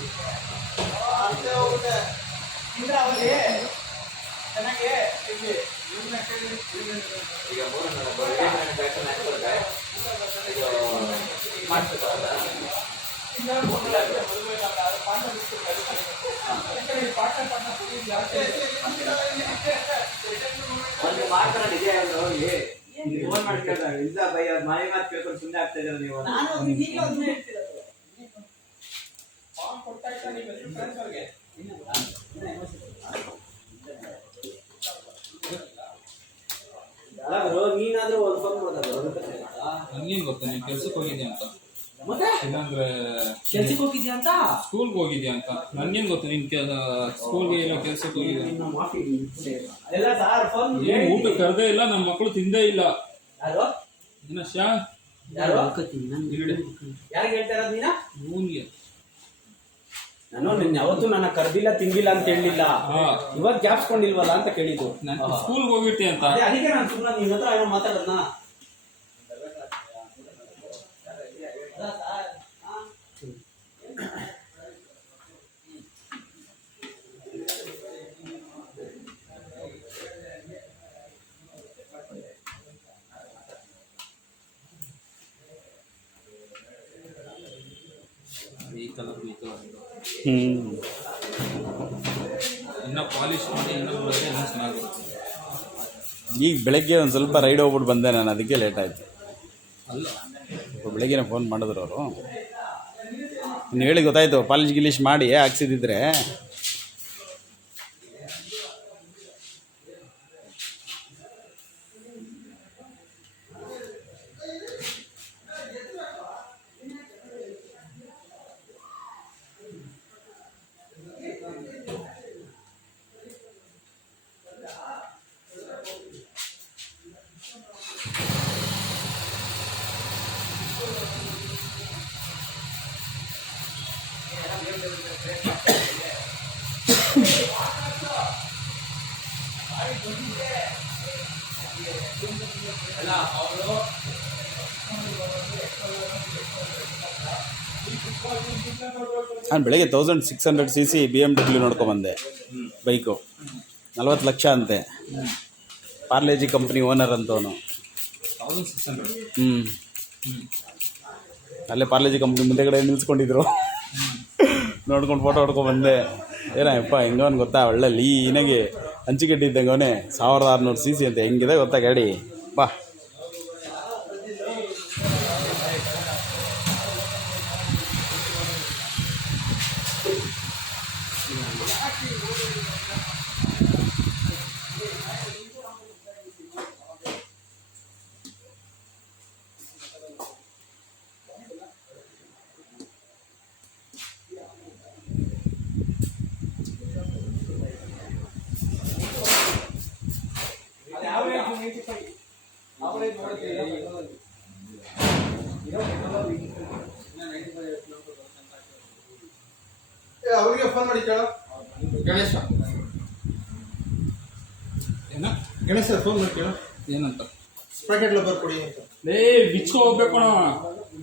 ಈಗ ಒಂದು ಮಾಡ್ತಾರೆ ನಿಜ ಹೋಗಿ ಫೋನ್ ಮಾಡ್ಕೊಂಡ್ರೆ ಇಲ್ಲ ಬೈ ಅವ್ರ ಮಾಯ ಮಾತು ಕೇಳ್ಕೊಂಡು ಸುಮ್ಮನೆ ಆಗ್ತಾ ಇದ್ದಾರೆ ನೀವು. ನೀನಾದ್ರೂ ಒಂದು ಫೋನ್ ಮಾಡೋದು ನನ್ಗೇನ್ ಗೊತ್ತಾ ನೀನ್ ಕೆಲ್ಸಕ್ಕೆ ಹೋಗಿದ್ಯಾ ಅಂತ, ಮತ್ತೆ ಇಲ್ಲಾಂದ್ರೆ ಕೆಲ್ಸಕ್ಕೆ ಹೋಗಿದ್ಯಾ ಅಂತ, ಸ್ಕೂಲ್ಗೆ ಹೋಗಿದ್ಯಾ ಅಂತ. ನನ್ಗೇನ್ ಗೊತ್ತಾ ನೀನ್ ಸ್ಕೂಲ್ಗೆ ಇಲ್ಲ ಕೆಲ್ಸಕ್ಕೆ ಹೋಗಿದ್ಯಾ. ಏನ್ ಊಟ ಕರ್ದೇ ಇಲ್ಲ, ನಮ್ಮ ಮಕ್ಕಳು ತಿಂದೇ ಇಲ್ಲ. ಯಾರು ಇನ್ನ ಶಾ ಯಾರು ಯಾರಿಗೆ ಹೇಳ್ತಾ ಇರೋದು ನೀನ? ಮೂನ್ಗೆ ನಾನು ನಿನ್ನೆ ಯಾವತ್ತೂ ನನ್ನ ಕರ್ದಿಲ್ಲ ತಿಂದಿಲ್ಲ ಅಂತ ಹೇಳಿಲ್ಲ, ಇವಾಗ ಗ್ಯಾಪ್ಸ್ಕೊಂಡಿಲ್ವಲ್ಲ ಅಂತ ಕೇಳಿದ್ದು. ಸ್ಕೂಲ್ಗೆ ಹೋಗಿರ್ತೀಯ ಅಂತ ಅದಕ್ಕೆ ನಾನು ಸುಮ್ಮನೆ ನಿನ್ನ ಹತ್ರ ಏನೋ ಮಾತಾಡೋದನ್ನ. ಇನ್ನ ಪಾಲಿಶ್ ಮಾಡಿ ಇನ್ನೂ ಚೆನ್ನಾಗಿರುತ್ತೆ. ಈಗ ಬೆಳಗ್ಗೆ ಒಂದು ಸ್ವಲ್ಪ ರೈಡ್ ಹೋಗ್ಬಿಟ್ಟು ಬಂದೆ ನಾನು, ಅದಕ್ಕೆ ಲೇಟ್ ಆಯಿತು. ಅಲ್ಲ ಬೆಳಗ್ಗೆನೇ ಫೋನ್ ಮಾಡಿದ್ರು ಅವರು, ನೀನು ಹೇಳಿ ಗೊತ್ತಾಯಿತು. ಪಾಲಿಶ್ ಗಿಲೀಶ್ ಮಾಡಿ ಹಾಕ್ಸಿದ್ದಿದ್ರೆ ನಾನು ಬೆಳಗ್ಗೆ 1600 cc BMW ನೋಡ್ಕೊಂಬಂದೆ. ಬೈಕು 40 ಲಕ್ಷ ಅಂತೆ. ಪಾರ್ಲೇಜಿ ಕಂಪ್ನಿ ಓನರ್ ಅಂತವನು. 1600. ಅಲ್ಲೇ ಪಾರ್ಲೇಜಿ ಕಂಪ್ನಿ ಮುಂದೆಗಡೆ ನಿಲ್ಸ್ಕೊಂಡಿದ್ರು. ನೋಡ್ಕೊಂಡು ಫೋಟೋ ಹೊಡ್ಕೊಂಡ್ಬಂದೆ. ಏನಪ್ಪ ಹೆಂಗವನ್ ಗೊತ್ತಾ, ಒಳ್ಳೆ ಲೀನಾಗಿ ಹಂಚಿಗೆಡ್ಡಿ ಇದ್ದಂಗೆ ಅವನೇ. 1600 cc ಅಂತೆ. ಹೆಂಗಿದೆ ಗೊತ್ತಾ ಗಾಡಿ, ಬಾ. ಅವರಿಗೆ ಫೋನ್ ಮಾಡಿ ಕೇಳೋ. ಗಣೇಶ ಏನ ಗಣೇಶ ಫೋನ್ ಮಾಡಿ ಕೇಳೋ. ಏನಂತ? ಸ್ಪ್ರಾಕೆಟ್ ಲಬ್ಬರ್ ಕೊಡಿ ಅಂತ. ಬಿಚ್ಕೊ ಹೋಗ್ಬೇಕು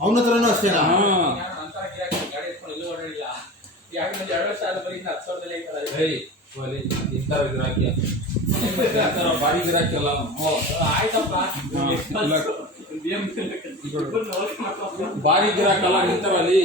ಅವನ ಹತ್ರನೂ ಅಷ್ಟೇನಾ? ಭಾರಿ ಗಿರಾಕಿ ಅಲ್ಲ, ಭಾರಿ ಗಿರಾಕಲ್ಲ ನಿಂತಾರಲ್ಲಿ.